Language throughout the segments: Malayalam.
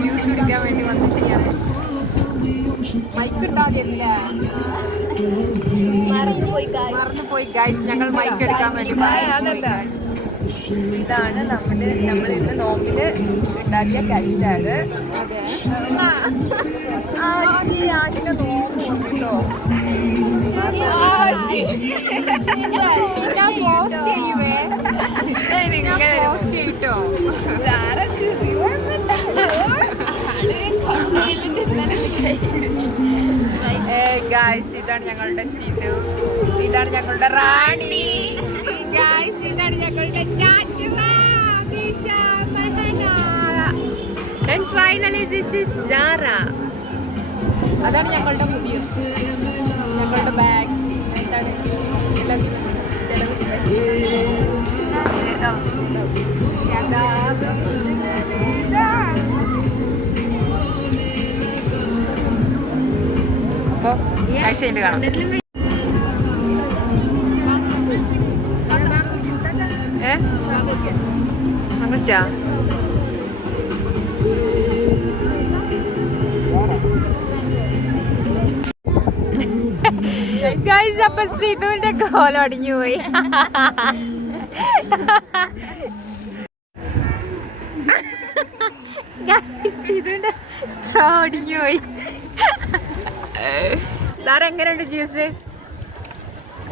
ജ്യൂസ് കുടിക്കാൻ വേണ്ടി വന്നിട്ടാണ്. മൈക്ക് ഉണ്ടാകില്ല, മറന്നു പോയി ഗൈസ്. ഞങ്ങൾ മൈക്ക് എടുക്കാൻ വേണ്ടി ഇതാണ് നമ്മൾ ഇന്ന് നോമ്പിന് ഉണ്ടാക്കിയ കസ്റ്റാർഡ്. അതെ, ആശിന്റെ നോമ്പ് കൊണ്ടിട്ടോ പോസ്റ്റ് ചെയ്യുവേ, പോസ്റ്റ് ചെയ്യട്ടോ. ഗായ്സ്, ഇതാണ് ഞങ്ങളുടെ സീതു, ഇതാണ് ഞങ്ങളുടെ റാണി, ഗായ്സ് ഇതാണ് ഞങ്ങളുടെ ചാച്ചുവ, ബിഷ, മഹന. And finally this is Zara. അതാണ് ഞങ്ങളുടെ പുതിയ ഞങ്ങളുടെ ബാഗ്. എന്താണ് അപ്പോൾ കാഴ്ച കാണാം. അങ്ങച്ചാ ഗൈസ്, അപ്പൊ സിധുവിന്റെ കോലൊടിഞ്ഞു പോയി. സിധുവിന്റെ സ്ട്രോ ഒടിഞ്ഞു പോയി. സാറ എങ്ങനെയുണ്ട് ജ്യൂസ്?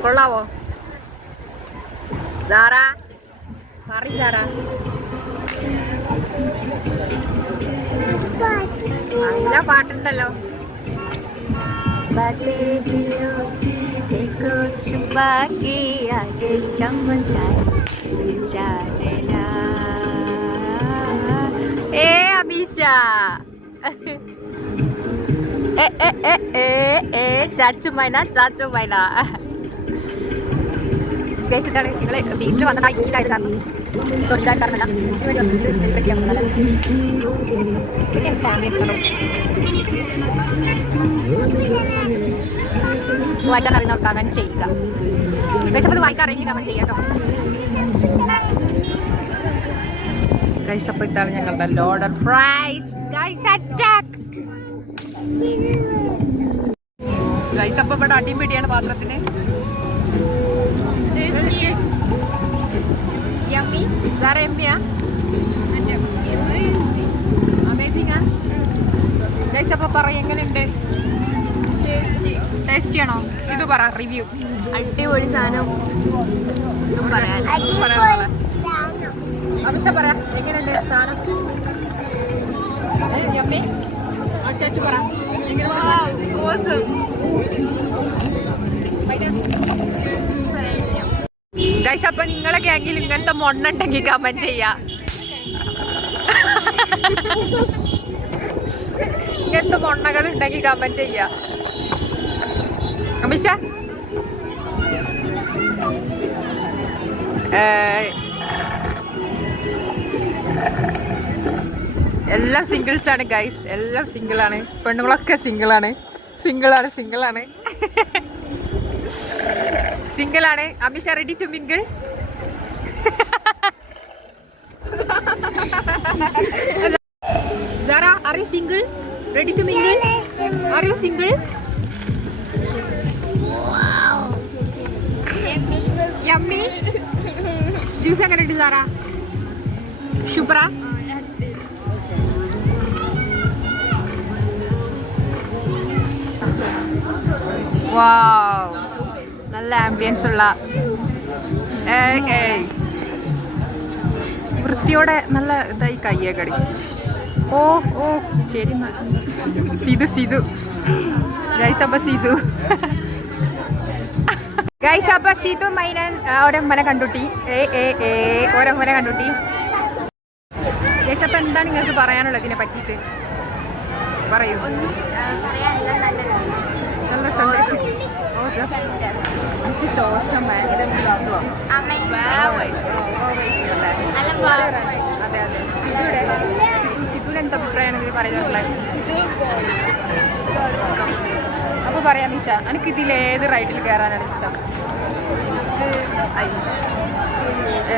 കൊള്ളാവോ സാറാ? മാറി സാറാ, നല്ല പാട്ടുണ്ടല്ലോ. ഏ അബീഷ, ചാച്ചു മൈന, ചാച്ചു മൈന. ഇതാണ് നിങ്ങളെ ബീച്ചിൽ വന്നിട്ട് ഈടായിട്ട് കാരണം, സോറി ഇതായിട്ട് കാരണമല്ല, ഇതിന് വേണ്ടി സെലിബ്രേറ്റ് ചെയ്യാൻ വായിക്കാൻ അറിയുന്നവർ കമന്റ് ചെയ്യുക. ഗൈസ്, വായിക്കാൻ അറിയില്ല കമന്റ് ചെയ്യാട്ടോ. ഗൈസ്, അപ്പോൾ ഇതാണ് ഞങ്ങളുടെ loaded fries. Guys, attack. Guys, അപ്പോൾ ഇവിടെ അടിയും പിടിയാണ് പാത്രത്തിന്. യമ്മി സാറേ, എമ്മിയാ? അമേസിംഗ്. ഗൈസ്, അപ്പോൾ പറ എങ്ങനെയുണ്ട്? ടേസ്റ്റ് ചെയ്യണോ? ഇത് പറ, റിവ്യൂ. അടിപൊളി സാധനം അഭിഷ പറ, എങ്ങനെയുണ്ട് സാധനം? യമ്മി. അച്ചാച്ചു പറ, ഗൈസ്, അപ്പൊ നിങ്ങളെ ഗ്യാങ്ങിൽ ഇങ്ങനത്തെ മൊണ്ണുണ്ടെങ്കിൽ കമന്റ് ചെയ്യാ. ഇങ്ങനത്തെ മൊണ്ണകൾ ഉണ്ടെങ്കിൽ കമന്റ് ചെയ്യാ. അമിഷ, എല്ലാം സിംഗിൾസ് ആണ് ഗൈസ്, എല്ലാം സിംഗിളാണ്. പെണ്ണുങ്ങളൊക്കെ സിംഗിളാണ്, സിംഗിളാണ്, സിംഗിളാണ്, സിംഗിളാണ്. Amisha, ready to mingle? Zara, are you single? Ready to mingle? Are you single? Wow. Yummy. Juice എങ്ങനെയുണ്ട് സാറാ? സൂപ്പറാ? വാവ്, നല്ല ആംബിയൻസ് ഉള്ള, വൃത്തിയോടെ നല്ല ഇതായി കയ്യേക്കടി. ഓ ഓ ശരി, സിധു സിധു. ഗൈസ്, അപ്പൊ സിധു, ഗൈസ്, അപ്പൊ സിധു മൈനൻ ഒരമ്മനെ കണ്ടുട്ടി. ഒരമ്മനെ കണ്ടുട്ടി. ഗൈസ്, അപ്പൊ എന്താണ് നിങ്ങൾക്ക് പറയാനുള്ളത് ഇതിനെ പറ്റിയിട്ട്? പറയൂ. നല്ല രസമുണ്ട്. This is awesome, man. അതെ അതെ. സിധുവിന് എന്താ അഭിപ്രായമാണെങ്കിൽ പറയാനുള്ളത്? അപ്പോൾ പറയാം നിഷ, എനിക്ക് ഇതിലേത് റൈഡിൽ കയറാനാണ് ഇഷ്ടം?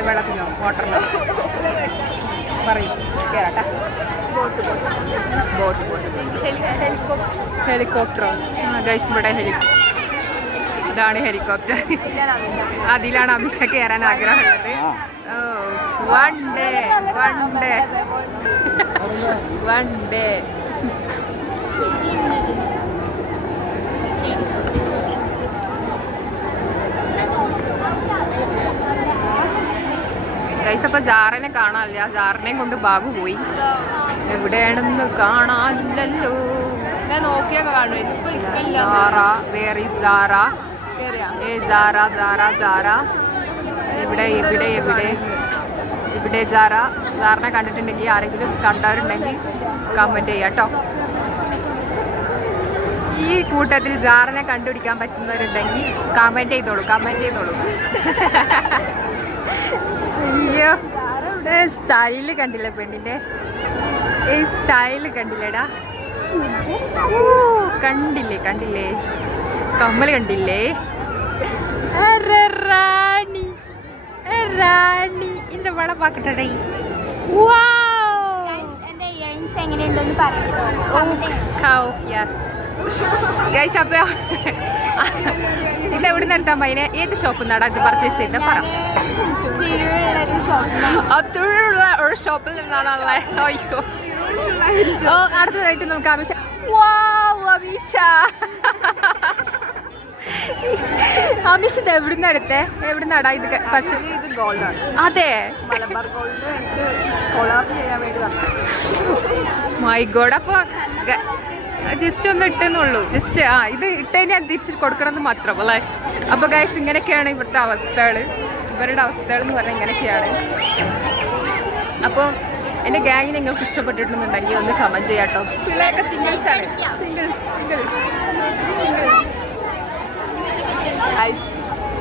വെള്ളത്തിലോ വാട്ടറിലോ? പറയും കേറാട്ടാ. ബോട്ട് ഹെലികോപ്റ്ററോ? ഗൈസ് ഇവിടെ ഇതാണ് ഹെലികോപ്റ്റർ. അതിലാണ് അമിഷ കയറാൻ ആഗ്രഹമുള്ളത്. ഓ വൺ ഡേ ഗൈസ്. അപ്പൊ ജാറിനെ കാണാനില്ല. ജാറിനെയും കൊണ്ട് ബാബു പോയി. എവിടെയാണെന്ന് കാണാനില്ലല്ലോ. ഞാൻ നോക്കിയൊക്കെ കാണും. ഇവിടെ ജാറിനെ കണ്ടിട്ടുണ്ടെങ്കിൽ ആരെങ്കിലും കണ്ടവരുണ്ടെങ്കിൽ കമന്റ് ചെയ്യാം കേട്ടോ. ഈ കൂട്ടത്തിൽ ജാറിനെ കണ്ടുപിടിക്കാൻ പറ്റുന്നവരുണ്ടെങ്കിൽ കമന്റ് ചെയ്തോളൂ. അയ്യോ സ്റ്റൈല് കണ്ടില്ലേ പെണ്ണിന്റെ? ഈ സ്റ്റൈല് കണ്ടില്ലേടാ? കണ്ടില്ലേ കമ്മല് കണ്ടില്ലേ? റാണി இந்த വളം പാക്കട്ടെ. അപ്പൊ ഇതെവിടെ നിന്ന് എടുത്താൽ മതിനെ? ഏത് ഷോപ്പിൽ നിന്നാടാ ഇത് പർച്ചേസ് ചെയ്ത? പറ. അതിലുള്ള ഒരു ഷോപ്പിൽ നിന്നാണല്ലേ? അയ്യോ. അടുത്തതായിട്ട് നമുക്ക് അമിഷ. അമിഷ ഇത് എവിടുന്ന് എടുത്തേ? എവിടുന്നാടാ ഇത് പർച്ചേസ്? ഇത് ഗോൾഡാണ്. അതെ, മലബാർ ഗോൾഡ് എനിക്ക് കൊളാബ് ചെയ്യാൻ വേണ്ടി വന്നു. My God. അപ്പൊ ജസ്റ്റ് ഒന്ന് ഇട്ടെന്നുള്ളൂ. ജസ്റ്റ് ഇത് ഇട്ടതിന് ഞാൻ തിരിച്ച് കൊടുക്കണമെന്ന് മാത്രം അല്ലേ? അപ്പോൾ ഗൈസ് ഇങ്ങനെയൊക്കെയാണ് ഇവിടുത്തെ അവസ്ഥകൾ. ഇവരുടെ അവസ്ഥകൾ എന്ന് പറഞ്ഞാൽ ഇങ്ങനെയൊക്കെയാണ്. അപ്പോൾ എൻ്റെ ഗ്യാങ് നിങ്ങൾക്ക് ഇഷ്ടപ്പെട്ടിട്ടുണ്ടെന്നുണ്ടെങ്കിൽ ഒന്ന് കമൻറ്റ് ചെയ്യാം കേട്ടോ. പിള്ളേരൊക്കെ സിംഗിൾസ് ആണ്.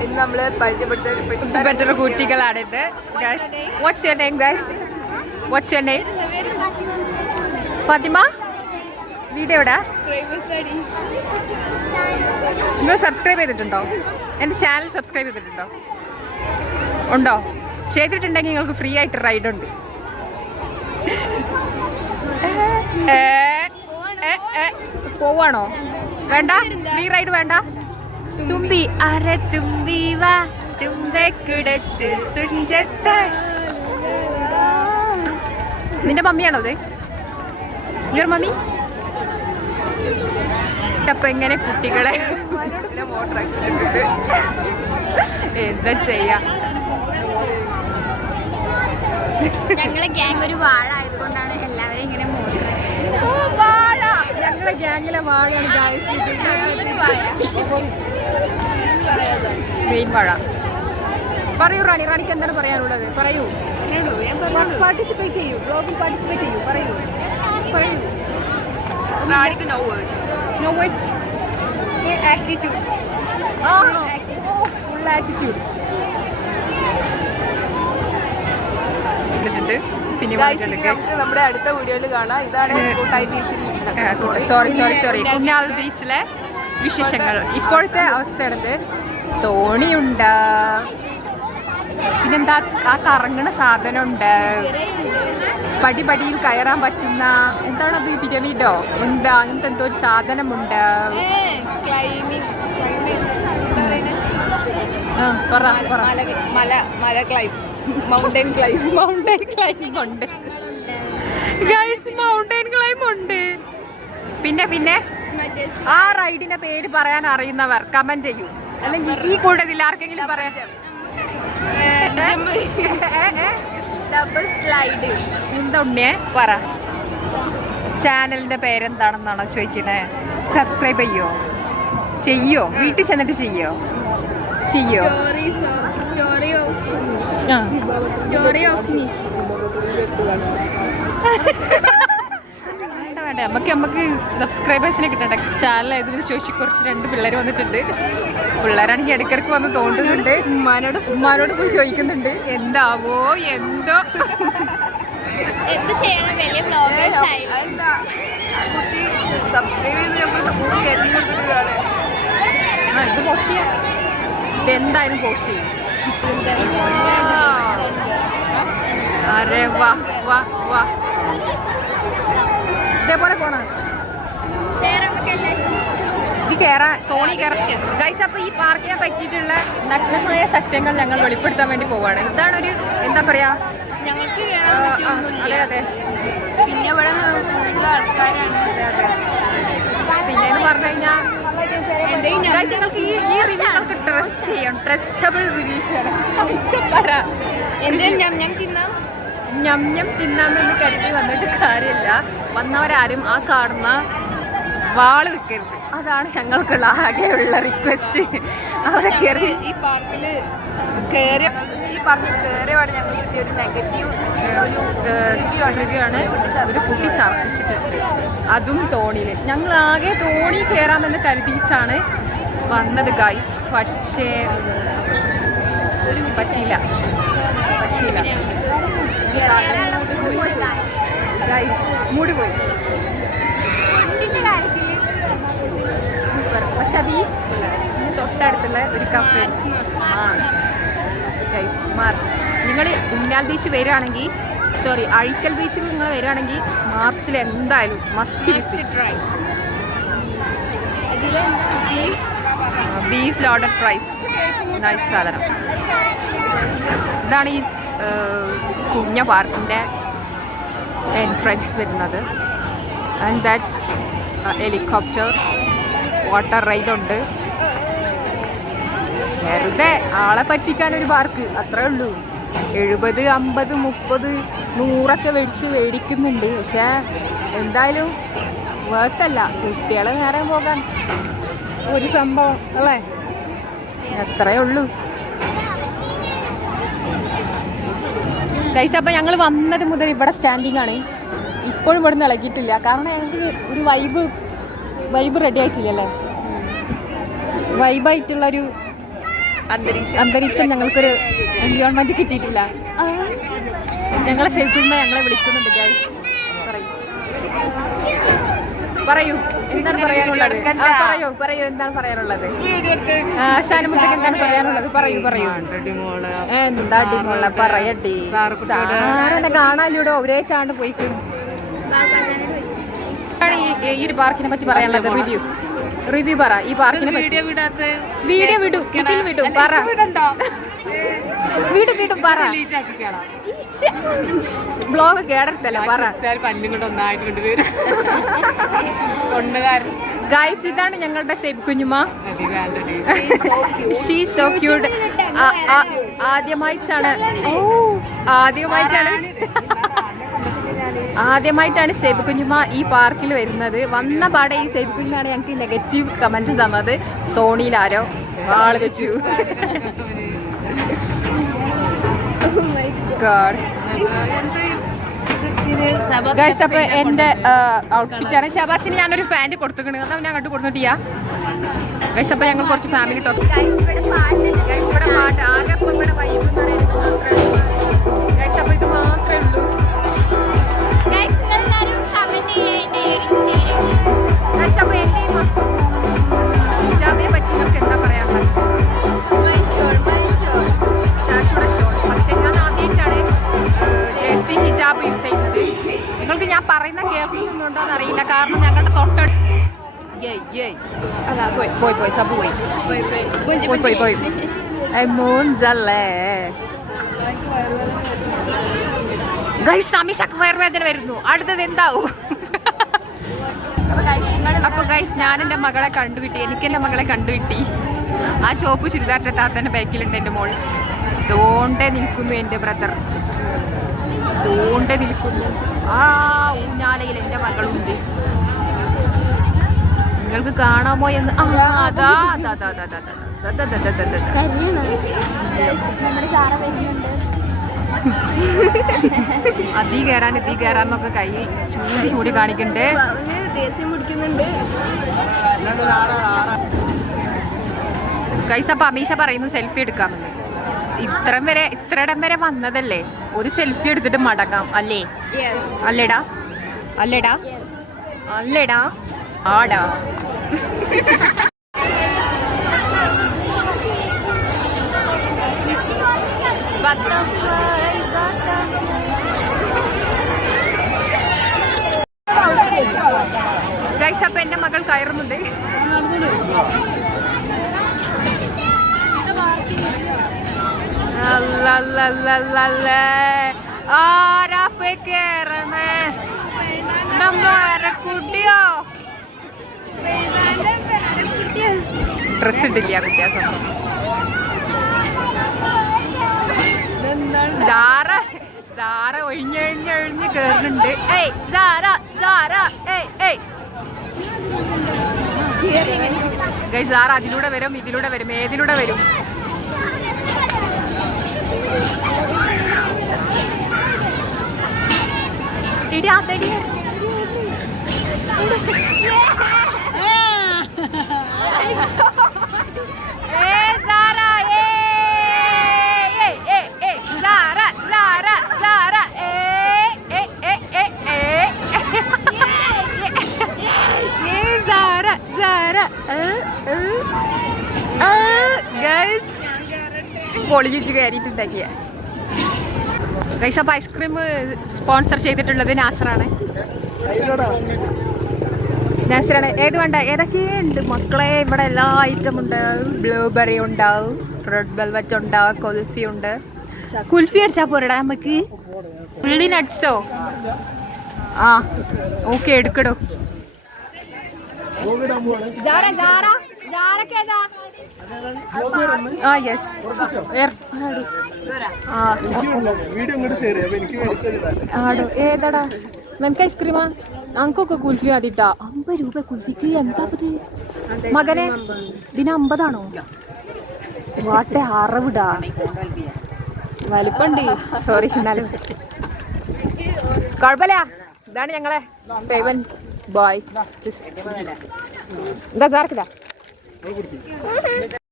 ഇന്ന് നമ്മൾ പരിചയപ്പെടുത്ത കുട്ടികളാണിത്. Guys what's your name? Guys what's your name? Fathima. Video എവിടെ? നിങ്ങൾ സബ്സ്ക്രൈബ് ചെയ്തിട്ടുണ്ടോ? എൻ്റെ ചാനൽ സബ്സ്ക്രൈബ് ചെയ്തിട്ടുണ്ടോ? ഉണ്ടോ? ചെയ്തിട്ടുണ്ടെങ്കിൽ നിങ്ങൾക്ക് ഫ്രീ ആയിട്ട് റൈഡ് ഉണ്ട്. പോവാണോ? വേണ്ട, ഫ്രീ റൈഡ് വേണ്ട. തുമ്പി അരെ തുമ്പി വാ തുമ്പെക്കിടത്ത് തുഞ്ചത്ത. നിന്റെ മമ്മിയാണോ അത്? Your mummy? അപ്പൊ എങ്ങനെ കുട്ടികളെ മോട്ടർ ആക്കിയിട്ടുണ്ട്. എന്താ ചെയ്യാ? ഞങ്ങളെ ഗ്യാങ് ഒരു വാഴ ആയതുകൊണ്ടാണ് എല്ലാവരും ഇങ്ങനെ വാഴ. ഞങ്ങളെ ഗ്യാങ്ങിലെ വാഴയാണ് ഗായ്സ്. മെയിൻ വാഴ. പറയൂ റാണി. റാണിക്ക് എന്താണ് പറയാനുള്ളത്? പറയൂ. പാർട്ടിസിപ്പേറ്റ് ചെയ്യൂ. ബ്ലോഗിൽ പാർട്ടിസിപ്പേറ്റ് ചെയ്യൂ. പറയൂ. റാണിക്ക് no words. Full attitude. Full attitude. പിന്നെ നമ്മുടെ അടുത്ത വീഡിയോയിൽ കാണാം. ഇതാണ് സോറി കുഞ്ഞാൽ ബീച്ചിലെ വിശേഷങ്ങൾ. ഇപ്പോഴത്തെ അവസ്ഥയാണത്. തോണിയുണ്ട്, പിന്നെന്താ ആ കറങ്ങണ സാധനമുണ്ട്, പടിപടിയിൽ കയറാൻ പറ്റുന്ന എന്താണത്? പിരമിഡോ എന്താ അങ്ങനത്തെ എന്തോ ഒരു സാധനമുണ്ട്. മൗണ്ടൻ ക്ലൈംബ് ഉണ്ട് ഗൈസ്. മൗണ്ടൻ ക്ലൈംബ് ഉണ്ട്. പിന്നെ ആ റൈഡിന്റെ പേര് പറയാൻ അറിയുന്നവർ കമന്റ് ചെയ്യൂ. അല്ലെങ്കിൽ ഈ കൂട്ടത്തിൽ ആർക്കെങ്കിലും പറയാൻ. ഡബിൾ സ്ലൈഡ് എന്താ ഉണ്ണിയെ പറ. ചാനലിന്റെ പേരെന്താണെന്നാണോ ചോദിക്കണേ? സബ്സ്ക്രൈബ് ചെയ്യോ? വീട്ടിൽ ചെന്നിട്ട് ചെയ്യോ? Story of Nish. വേണ്ട നമുക്ക് സബ്സ്ക്രൈബേഴ്സിനെ കിട്ടണ്ട. ചാനൽ ഏതെങ്കിലും ചോദിച്ചു കുറച്ച് 2 പിള്ളേർ വന്നിട്ടുണ്ട്. പിള്ളേരാണെങ്കിൽ ഇടയ്ക്കിടയ്ക്ക് വന്ന് തോണ്ടുന്നുണ്ട്. ഉമ്മാനോട് പോയി ചോദിക്കുന്നുണ്ട് എന്താവോ എന്തോ. എന്ത് ചെയ്യണം? വലിയ ബ്ലോഗേഴ്സ് ആയി. ഇത് പോസ്റ്റ് ചെയ്യാം. ഇതെന്തായാലും പോസ്റ്റ് ചെയ്യും. അരെ വാ വാ വാ ഇതേപോലെ പോണ ഇത് കേറാൻ തോണി കയറാൻ ഗൈസ്. അപ്പൊ ഈ പാർക്കിനെ പറ്റിയിട്ടുള്ള നഗ്നമായ സത്യങ്ങൾ ഞങ്ങൾ വെളിപ്പെടുത്താൻ വേണ്ടി പോവാണ്. ഇതാണ് ഒരു എന്താ പറയാ ഞങ്ങൾക്ക് അതെ അതെ പിന്നെ ഇവിടെ ഫുള്ള് ആൾക്കാരാണ്. അതെ അതെ പിന്നെന്ന് പറഞ്ഞു കഴിഞ്ഞാൽ ഞങ്ങൾക്ക് ഈ റിവ്യൂകൾക്ക് ട്രസ്റ്റ് ചെയ്യാം. ട്രസ്റ്റബിൾ റിവ്യൂസ് എന്തേലും ഞാൻ തിന്നാം ഞം തിന്നാമെന്ന് കരുതി വന്നിട്ട് കാര്യമില്ല. വന്നവരാരും ആ കാണുന്ന വാള് വെക്കരുത്. അതാണ് ഞങ്ങൾക്കുള്ള ആകെയുള്ള റിക്വസ്റ്റ്. അവരെ കയറി ഈ പാർക്കിൽ കയറിയപാട് ഞങ്ങൾക്ക് കിട്ടിയ ഒരു നെഗറ്റീവ് റിവ്യൂ ആണ്. അവർ ഫുഡ് ഛർദ്ദിച്ചിട്ടുണ്ട്, അതും തോണിയിൽ. ഞങ്ങൾ ആകെ തോണി കയറാമെന്ന് കരുതിയിട്ടാണ് വന്നത് ഗൈസ്. പക്ഷേ പറ്റിയില്ല ഗൈസ്, മൂടി പോയി. സൂപ്പർ. പക്ഷെ അത് ഈ തൊട്ടടുത്തുള്ള ഒരു കഫേ മാർച്ച്. നിങ്ങൾ ഉന്നാൽ ബീച്ച് വരികയാണെങ്കിൽ അഴിക്കൽ ബീച്ചിൽ നിങ്ങൾ വരികയാണെങ്കിൽ മാർച്ചിൽ എന്തായാലും must visit. Beef loaded fries, nice സാധനം. ഇതാണ് ഈ കുഞ്ഞ പാർക്കിൻ്റെ എൻട്രൻസ് വരുന്നത്. And that's helicopter, water ride ഉണ്ട്. വെറുതെ ആളെ പറ്റിക്കാനൊരു പാർക്ക്, അത്രേ ഉള്ളൂ. 70, 50, 30, 100 മേടിക്കുന്നുണ്ട്. പക്ഷേ എന്തായാലും വേർത്തല്ല. കുട്ടികളെ നേരം പോകാൻ ഒരു സംഭവം അല്ലേ, അത്രേ ഉള്ളൂ ഗൈസ്. അപ്പം ഞങ്ങൾ വന്നത് മുതൽ ഇവിടെ സ്റ്റാൻഡിങ് ആണ്. ഇപ്പോഴും ഇവിടെ നിന്ന് ഇളകിയിട്ടില്ല. കാരണം ഞങ്ങൾക്ക് ഒരു വൈബ് റെഡി ആയിട്ടില്ലല്ലേ. വൈബായിട്ടുള്ളൊരു അന്തരീക്ഷം ഞങ്ങൾക്കൊരു എൻവയോൺമെന്റ് കിട്ടിയിട്ടില്ല. ഞങ്ങളെ ശരിക്കും ഞങ്ങളെ വിളിക്കുന്നുണ്ട് ഗൈസ്. പറയൂ എന്താണ് പറയാനുള്ളത്? പറയൂ എന്താണ് പറയാനുള്ളത്? ഷാനുമുദ്ദക്ക് എന്താണ് പറയാനുള്ളത്? പറയൂ എന്താ അടിമോളെ പറയട്ടെ. സാറിനെ കാണാനിലൂടെ ഒരേ ചാണ്ട് പോയിക്കും. ഈ ഒരു പാർക്കിനെ പറ്റി പറയാനുള്ളത് റിവ്യൂ പറ. ഈ പാർക്കിനെ പറ്റി വീഡിയോ വിടും, ഇതിൽ വിടും. പറ വിടും പറ. ബ്ലോഗ് കേടത്തല്ല പറ. ഗൈസ്, ഇതാണ് ഞങ്ങളുടെ സേബ് കുഞ്ഞുമ്മ. She so cute. ആദ്യമായിട്ടാണ് സേബ് കുഞ്ഞുമ്മ ഈ പാർക്കിൽ വരുന്നത്. വന്ന പാടെ ഈ സേബ് കുഞ്ഞുമാണ് ഞങ്ങൾക്ക് നെഗറ്റീവ് കമന്റ് തന്നത്. തോണിയിലാരോ ആള് വെച്ചു. ഗൈസ്, അപ്പൊ എന്റെ ഔട്ട്ഫിറ്റാണ്. ഷബാസിന് ഞാനൊരു പാന്റ് കൊടുത്തിട്ടുണ്ട്. അതാ ഞാൻ അങ്ങോട്ട് കൊടുത്തിട്ടില്ല ഗൈസ്. അപ്പൊ ഞങ്ങൾ കുറച്ച് ഫാമിലി ടോക്ക്. ഗൈസ്, ഇവിടെ പാട്ട് ആകെ അപ്പൊ ഇവിടെ വൈബ് ഗൈസ്. അപ്പൊ ഇത് മാത്രമേ ഉള്ളൂ. അപ്പൊ എന്റെ ഈ ഹിജാബിനെ പറ്റി നിങ്ങൾക്ക് എന്താ പറയാനുള്ളത്? പക്ഷെ ഞാൻ ആദ്യമായിട്ടാണ് ജേഴ്സി ഹിജാബ് യൂസ് ചെയ്യുന്നത്. നിങ്ങൾക്ക് ഞാൻ പറയുന്ന കേൾക്കുന്നുണ്ടോ എന്ന് അറിയില്ല. കാരണം ഞങ്ങളുടെ തൊട്ടടുത്ത് പോയി സബ് പോയി മോൻസല്ലേ ഗൈസ്. സമീഷക്ക് വയറുവേദന വരുന്നു. അടുത്തത് എന്താവും? അപ്പൊ ഗൈസ്, ഞാൻ എൻ്റെ മകളെ കണ്ടുകിട്ടി. എനിക്ക് എൻ്റെ മകളെ കണ്ടുകിട്ടി. ആ ചോപ്പ് ചുരിദാറിൻ്റെ താത്തൻ്റെ ബാക്കിലുണ്ട് എൻ്റെ മോൾ. തോണ്ടേ നിൽക്കുന്നു എൻ്റെ ബ്രദർ, തോണ്ടേ നിൽക്കുന്നു. ആ ഊഞ്ഞാലയിൽ എൻ്റെ മകളുണ്ട്. നിങ്ങൾക്ക് കാണാമോ എന്ന്? അതാ അതീ കയറാന്നൊക്കെ കൈ ചൂടി കാണിക്കണ്ടേ. ദേഷ്യം പിടിക്കുന്നുണ്ട് ഗൈസ്. അപ്പൊ അമീഷ പറയുന്നു സെൽഫി എടുക്കാമെന്ന്. ഇത്രയിടം വരെ വന്നതല്ലേ, ഒരു സെൽഫി എടുത്തിട്ട് മടങ്ങാം അല്ലേ? അല്ലേടാ ആടാ. ഗൈസ് അപ്പൊ എന്റെ മകൾ കയറുന്നുണ്ട്. ആരാ കേറണേ? കുട്ടിയോ ഡ്രസ് ഇട്ടില്ല കുട്ടിയാ സ്വന്തം. സാറ ഒഴിഞ്ഞൊഴിഞ്ഞൊഴിഞ്ഞ് കേറുന്നുണ്ട്. ഏയ് സാറ ഏയ് ഏയ് ഗൈസ് സാറ അതിലൂടെ വരും, ഇതിലൂടെ വരും, ഏതിലൂടെ വരും? പൊളിച്ച് കയറിയിട്ടുണ്ടാക്കിയ ഗൈസ്. അപ്പൊ ഐസ്ക്രീം സ്പോൺസർ ചെയ്തിട്ടുള്ളത് നാസറാണ്. ഏത് വേണ്ട? ഏതൊക്കെയുണ്ട് മക്കളെ? ഇവിടെ എല്ലാ ഐറ്റം ഉണ്ട്. ബ്ലൂബെറി ഉണ്ടാവും, റെഡ് വെൽവെറ്റ് ഉണ്ടാവും, കുൽഫി ഉണ്ട്. കുൽഫി അടിച്ചാ പോരടാ നമുക്ക്? ഉള്ളിനടിച്ചോ? ആ ഓക്കെ എടുക്കടോ. ആ യെസ് ആടോ. ഏതാടാ നിനക്ക് ഐസ്ക്രീമാ? ഞങ്ങൾക്കൊക്കെ കുൽഫി മതിട്ടാ. 50 രൂപ കുൽഫിക്ക്. എന്താ മകനെ? ഇതിന് 50 ആണോ? വാട്ടെ അറവിടാ. വലിപ്പുണ്ട്. സോറി എന്നാലും കുഴപ്പമില്ല. ഇതാണ് ഞങ്ങളെ പേയ്മെന്റ് ബോയ്. എന്താ സാർക്കില്ല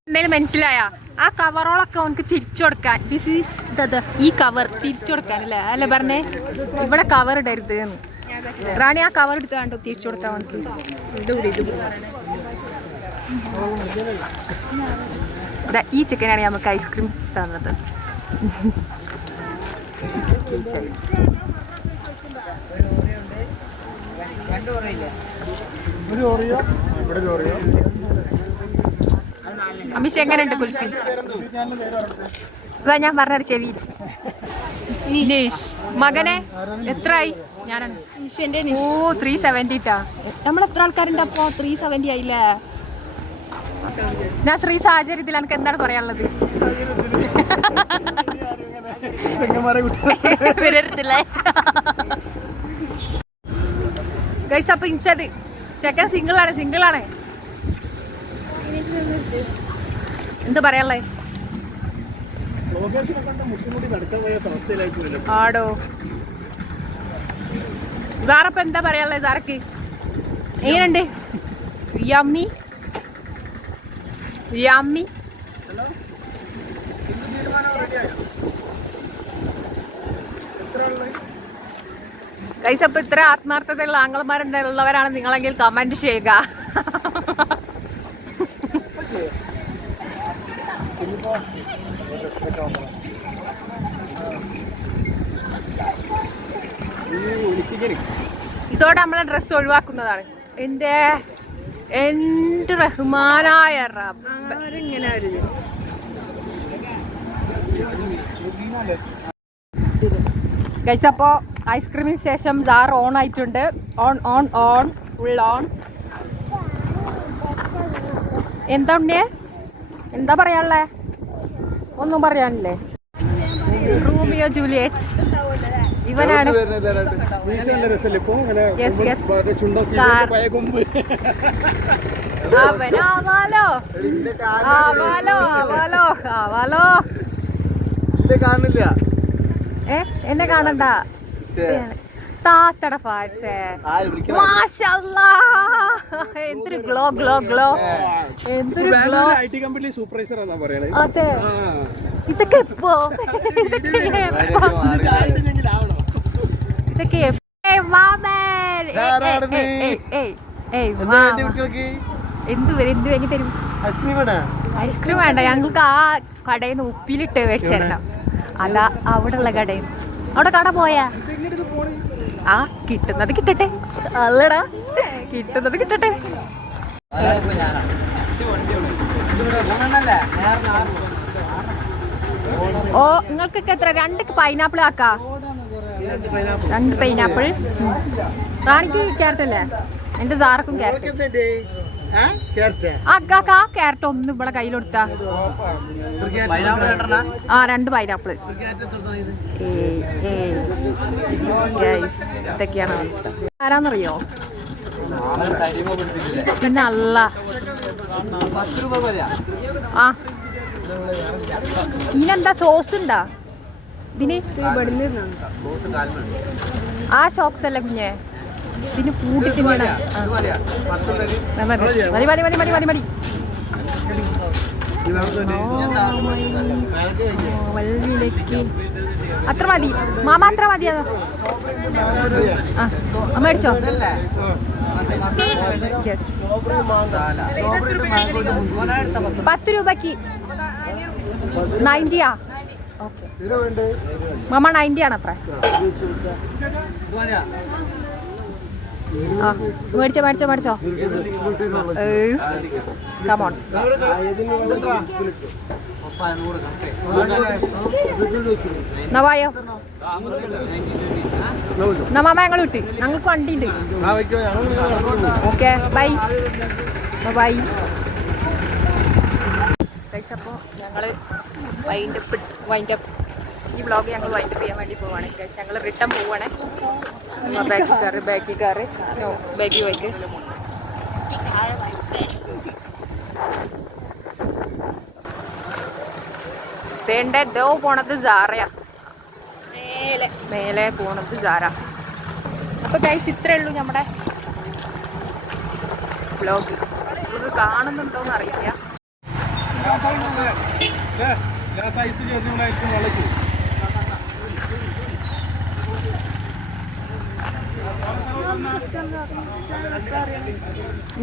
എന്തായാലും മനസ്സിലായ? ആ കവറോളൊക്കെ അവനക്ക് തിരിച്ചു കൊടുക്കാൻ. ദിസ് ഈസ് ഈ കവർ തിരിച്ചു കൊടുക്കാനല്ലേ അല്ലേ പറഞ്ഞേ? ഇവിടെ കവർ ഇടരുത് എന്ന്. റാണി ആ കവർ എടുത്ത് കണ്ടോ തിരിച്ചു കൊടുത്താൽ അവനക്ക്. ഈ ചിക്കനാണ് നമുക്ക് ഐസ്ക്രീം തന്നത്. അമിഷ എങ്ങനെയുണ്ട് കുൽഫി? ഞാൻ പറഞ്ഞ ചെവി. മകനെ എത്രയായി? ഞാനാണ്. ഓ 370 നമ്മൾ എത്ര ആൾക്കാരുണ്ട് അപ്പൊ? 370 ആയില്ലേ? ഞാൻ ശ്രീ സാഹചര്യത്തിൽ എനിക്ക് എന്താണ് പറയാനുള്ളത്? ഗൈസ് അപ്പൊ ഇൻസ്റ്റത് സെക്കൻഡ് സിംഗിളാണ്. എന്ത് പറയാനുള്ളത്? ആടോ സാറപ്പ എന്താ പറയാനുള്ളത്? സാറക്ക് എങ്ങനെയുണ്ട്? Yummy yummy. ഗൈസ് അപ്പൊ ഇത്ര ആത്മാർത്ഥതയുള്ള ആംഗളന്മാരുള്ളവരാണ് നിങ്ങളെങ്കിൽ കമന്റ് ചെയ്യുക. ഇതോടെ നമ്മളെ ഡ്രസ്സ് ഒഴിവാക്കുന്നതാണ്. എന്റെ റഹ്മാനായ കഴിച്ചപ്പോ ഐസ്ക്രീമിന് ശേഷം ജാർ ഓൺ ആയിട്ടുണ്ട്. On full on. എന്താ ഉണ്ണിയെ? എന്താ പറയാനുള്ളേ? ഒന്നും പറയാനില്ലേ? റോമിയോ ജൂലിയറ്റ് ഇവനാണ്. എന്നെ കാണണ്ട. താത്തട ഫാഷേ എന്തൊരു ഗ്ലോ ഗ്ലോ ഗ്ലോ. എന്തൊരു ഗ്ലോ. അതെ ഇതൊക്കെ എപ്പോ? ഇതൊക്കെ എന്ത് വാങ്ങി തരും? ഐസ്ക്രീം വേണ്ട ഞങ്ങൾക്ക്. ആ കടയിൽ നിന്ന് ഉപ്പിലിട്ട് മേടിച്ചിരണം. അതാ അവിടെ ഉള്ള കടയിൽ. അവിടെ കട പോയാ ആ കിട്ടുന്നത് കിട്ടട്ടെ. അല്ലടാ കിട്ടുന്നത് കിട്ടട്ടെ. ഓ നിങ്ങൾക്കൊക്കെ എത്ര 2 പൈനാപ്പിൾ ആക്കാ? 2 പൈനാപ്പിൾ. റാണിക്ക് ക്യാരറ്റ് അല്ലേ? എന്റെ സാറക്കും ക്യാരറ്റ്. ആ ക്യാരറ്റ് ഒന്ന് ഇവിടെ കയ്യിലെടുത്താ. 2 പൈനാപ്പിൾ. ഇതൊക്കെയാണ് അവസ്ഥ. ആരാന്നറിയോ? പിന്നെ അല്ല ആ ഇതിനെന്താ സോസ് ഉണ്ടാ ഇതിന്? ആ ഷോക്സ് അല്ലേ കുഞ്ഞെ? ഇതിന് കൂട്ടി തിന്നണം. മതി മതി മതി മതി മതി മതി. വൽവിലേക്ക് അത്ര മതി മാമ, അത്ര മതിയോ? ആ മേടിച്ചോ. 10 രൂപക്ക് 90. ഓക്കെ മാമ 90 ആണ് അത്ര. ആ മേടിച്ചോ മേടിച്ചോ മേടിച്ചോ. കമോൺ. നവായോ മാമ ഞങ്ങൾ വിട്ട്, ഞങ്ങൾക്ക് വണ്ടി ഉണ്ട്. Okay bye bye. അപ്പോൾ ഞങ്ങൾ വൈൻഡപ്പ് ഈ വ്ളോഗ് ഞങ്ങൾ വൈൻഡപ്പ് ചെയ്യാൻ വേണ്ടി പോവാണ്. ഞങ്ങൾ റിട്ടേൺ പോവാണ്. ബാക്കി കാറ് ബാക്കി വൈക്ക് വേണ്ടോ പോണത് സാറയാ. മേലെ പോണത് സാറ. അപ്പൊ ഗൈസ് ഇത്രേ ഉള്ളൂ നമ്മുടെ വ്ളോഗ്. നിങ്ങൾക്ക് കാണുന്നുണ്ടോന്ന് അറിയില്ല.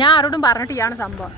ഞാൻ ആരോടും പറഞ്ഞിട്ടില്ലാണ് സംഭവം.